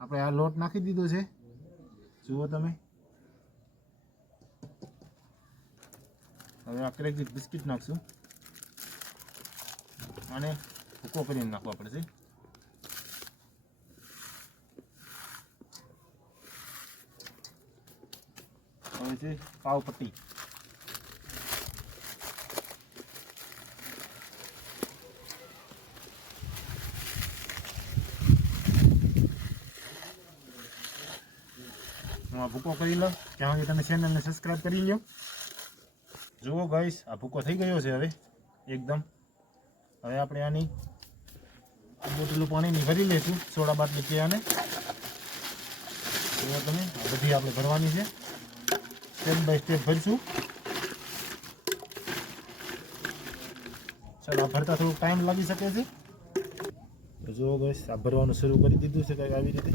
આપણે આ લોટ નાખી દીધો છે, જુઓ તમે. હવે આ ક્રેકિક બિસ્કિટ નાખશું અને ભૂકો કરીને નાખવા પડશે. હવે છે પાવ પટ્ટી. હું આ ભૂકો કરી લઉં ત્યાં સુધી તમે ચેનલને સબસ્ક્રાઈબ કરી લો. જુઓ ગાઈસ, આ ભૂકો થઈ ગયો છે હવે એકદમ. હવે આપણે આની બોટલું પાણીની ભરી લઈશું, સોડા બાટલી કે આને. જુઓ તમે, આ બધી આપણે ભરવાની છે, સ્ટેપ બાય સ્ટેપ ભરીશું. ચાલો, આ ભરતા થોડુંક ટાઈમ લાગી શકે છે. તો જુઓ ગાઈસ, આ ભરવાનું શરૂ કરી દીધું છે કંઈક આવી રીતે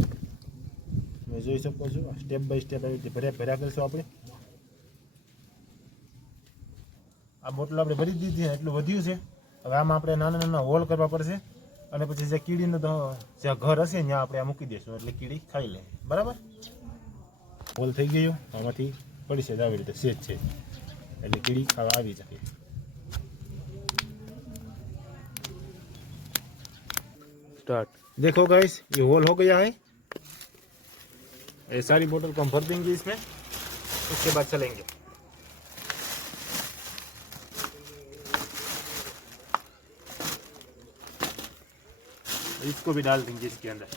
તમે જોઈ શકો છો. સ્ટેપ બાય સ્ટેપ આવી રીતે ભર્યા કરીશું આપણે. આ બોટલ આપણે ભરી દીધી છે, એટલું વધ્યું છે. હવે આમાં આપણે નાના નાના હોલ કરવા પડશે અને પછી જે કીડીનું જ્યાં ઘર હશે ત્યાં આપણે આ મૂકી દઈશું એટલે કીડી ખાઈ લે. બરાબર, હોલ થઈ ગયો, આમાંથી પડી છે આવી રીતે સેજ છે એટલે કીડી ખાવા આવી શકે. स्टार्ट. देखो गाइस, ये होल हो गया है. ये सारी बोतल को हम भर देंगे इसमें, उसके बाद चलेंगे. इसको भी डाल देंगे इसके अंदर.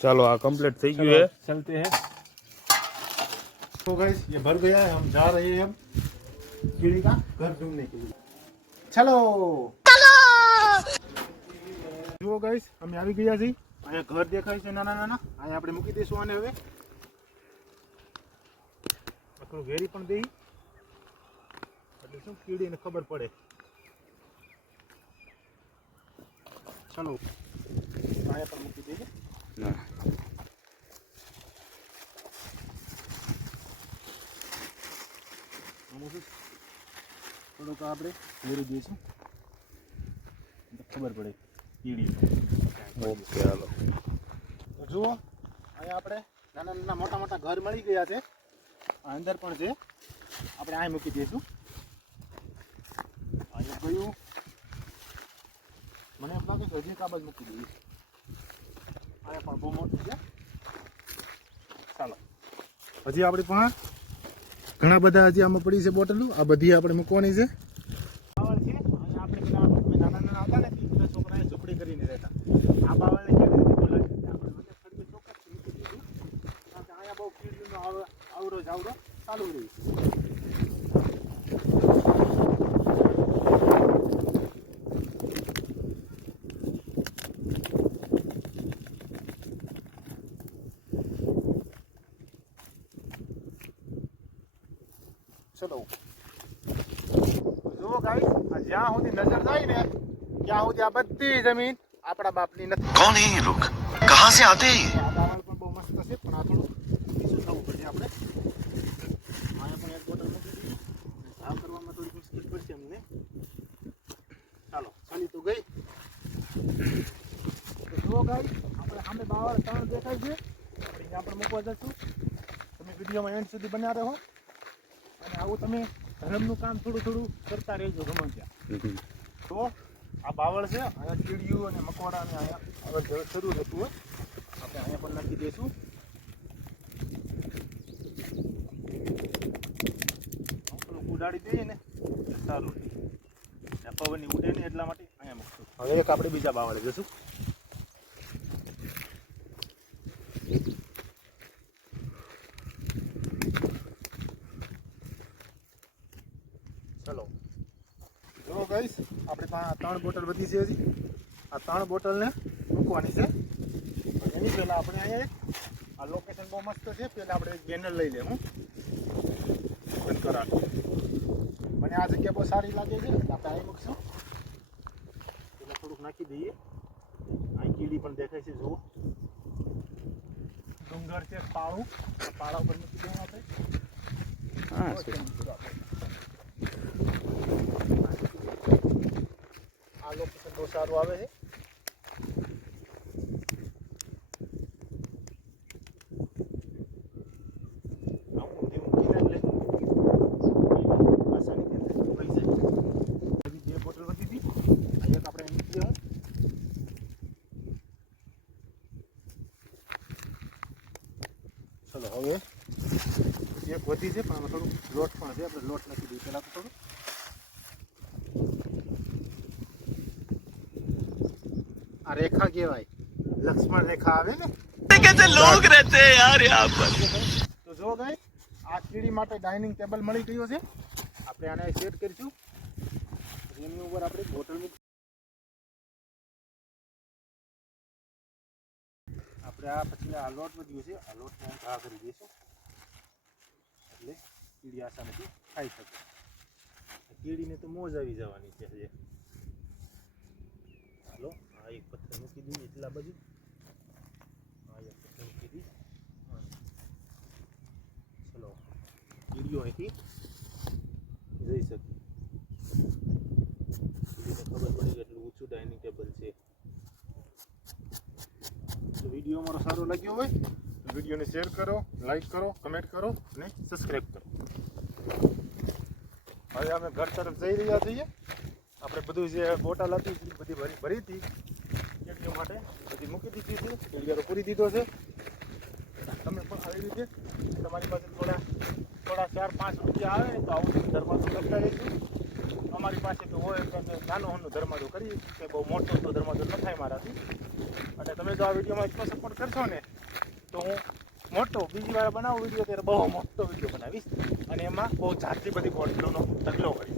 चलो आ कंप्लीट થઈ ગયું है. चलते हैं. तो गाइस, ये भर गया है, हम जा रहे हैं अब कीड़ी का घर ढूंढने के लिए. चलो જુઓ ગાઈસ, અમે આવી ગયા છીએ. અહીંયા ઘર દેખાય છે નાના નાના, અહીંયા આપણે મૂકી દઈશું આને. હવે થોડું ઘેરી પણ દઈ એટલે શું કીડીને ખબર પડે. ચલો, અહીંયા પણ મૂકી દઈએ. થોડુંક આપણે ઘેરી દઈશું, ખબર પડે કીડી. ઓકે, હાલો. તો જુઓ, અહીંયા આપણે નાના નાના મોટા મોટા ઘર મળી ગયા છે. અંદર પણ છે, આપણે અહીં મૂકી દઈશું. અહીંયા ગયું, મને એમ લાગે છે હજી એક આ બાજુ મૂકી દઈએ. અહીંયા પણ બહુ મોટું છે. ચાલો, હજી આપણી પણ ઘણા બધા હજી આમાં પડી છે બોટલો. આ બધી આપણે મૂકવાની છે. અહીંયા આપણે પેલા નાના નાના હતા ને, બધા છોકરાએ ઝૂંપડી કરીને રહેતા. આ બાવળને કેવી રીતે બોલાવી આપણે બધે ખડકી ચોક્કસ મૂકી દઈશું, કારણ કે અહીંયા બહુ કીડીનો આવરો જાવરો ચાલુ રહી છે. ચલો, જુઓ ગાઈસ, જ્યાં સુધી નજર જાય ને ત્યાં સુધી આ બધી જમીન આપણા બાપની નથી. कौन है ये लोग, कहां से आते हैं ये? આ દાવાળ પણ બહુ મસ્ત છે, પણ આ થોડું પીછું થવું પડશે આપણે. અહીંયા પણ એક બોટલ મૂકી દઈએ. સાફ કરવામાં થોડી મુશ્કેલ પડશે અમને. ચાલો, ચાલી તો ગઈ. તો જુઓ ગાઈસ, આપણે સામે બાવળ 3 દેખાય છે, આપણે અહીંયા પણ મૂકવા જશું. તમે વિડીયોમાં એન્ડ સુધી બન્યા રહો અને આવું તમે ધર્મનું કામ થોડું થોડું કરતા રહેજો ગમે ત્યાં. તો આ બાવળ છે, અહીંયા કીડીયું અને મકોડા અને અહીંયા આગળ શરૂ થતું હોય, આપણે અહીંયા પણ નાખી દઈશું. થોડુંક ઉડાડી દઈએ ને સારું, પવનની ઉડે ને એટલા માટે અહીંયા મૂકશું. હવે એક આપણે બીજા બાવળે જશું. ચલો, જો ગાઈસ, આપણે ત્યાં 3 બોટલ વધી છે હજી. આ 3 બોટલને મૂકવાની છે. એની પહેલાં આપણે અહીંયા એક આ લોકેશન બહુ મસ્ત છે, પહેલાં આપણે એક બેનર લઈ લેવું બંધ કરાવી. મને આ જગ્યા બહુ સારી લાગે છે એટલે આપણે અહીં મૂકશું. એટલે થોડુંક નાખી દઈએ. અહીં કીડી પણ દેખાય છે, જુઓ. ડુંગર છે, પાળું, પાળા ઉપર મૂકી દેવું આપણે. હા છે. આ લોકેશન બહુ સારું આવે છે. આવું ઊંધી મૂકીને એટલે આસાનીથી અંદર ઉભી જાય. હજી 2 બોટલ વધી હતી. આ એક આપણે મૂકી દઉં. ચલો હવે એક વધી છે, પણ આમાં થોડું લોટ પણ છે. આપણે લોટ નાખી દઈએ પહેલાં તો થોડું. આ રેખા કહેવાય, લક્ષ્મણ રેખા આવે ને. कैसे लोग रहते हैं यार यहाँ पर। તો જો ગાય આ કીડી માટે ડાઇનિંગ ટેબલ મળી ગયું છે. આપણે આને સેટ કરીશું. એની ઉપર આપણે બોટલ મૂકી આપણે આ પછી આ લોટ વધ્યું છે. આ લોટને ઘા કરી દઈશું એટલે કીડી આસાનીથી ખાઈ શકે. આ કીડીને તો મોજ આવી જવાની છે. હજી હાલો આ એક પથ્થર મૂકી દઈએ એટલા બાજુ. આ એક પથ્થર મૂકી દઈએ. ચલો કીડીઓ અહીંથી જઈ શકે. કીડીને ખબર પડી કે એટલું ઊંચું ડાઇનિંગ ટેબલ છે. તો વિડીયો અમારો સારો લાગ્યો હોય તો વિડીયોને શેર કરો, લાઈક કરો, કમેન્ટ કરો અને સબસ્ક્રાઈબ કરો. હવે અમે ઘર તરફ જઈ રહ્યા છીએ. આપણે બધું જે બોટલ હતી એ બધી ભરી હતી કીડીઓ માટે બધી મૂકી દીધી હતી. કીડીઓ પૂરી દીધો છે. તમે પણ આવી રીતે તમારી પાસે થોડા 4-5 રૂપિયા આવે ને તો આવું ધર્માદો કરતા રહીશું. અમારી પાસે તો હોય તો નાનો હોનો ધર્માદો કરીએ કે બહુ મોટો તો ધર્માદો ન થાય મારાથી. અને તમે જો આ વિડીયોમાં એટલો સપોર્ટ કરશો ને તો હું મોટો બીજી વાર બનાવું વિડીયો ત્યારે બહુ મોટો વિડીયો બનાવીશ અને એમાં બહુ જાજી બધી બોટલોનો ઢગલો કરીશ.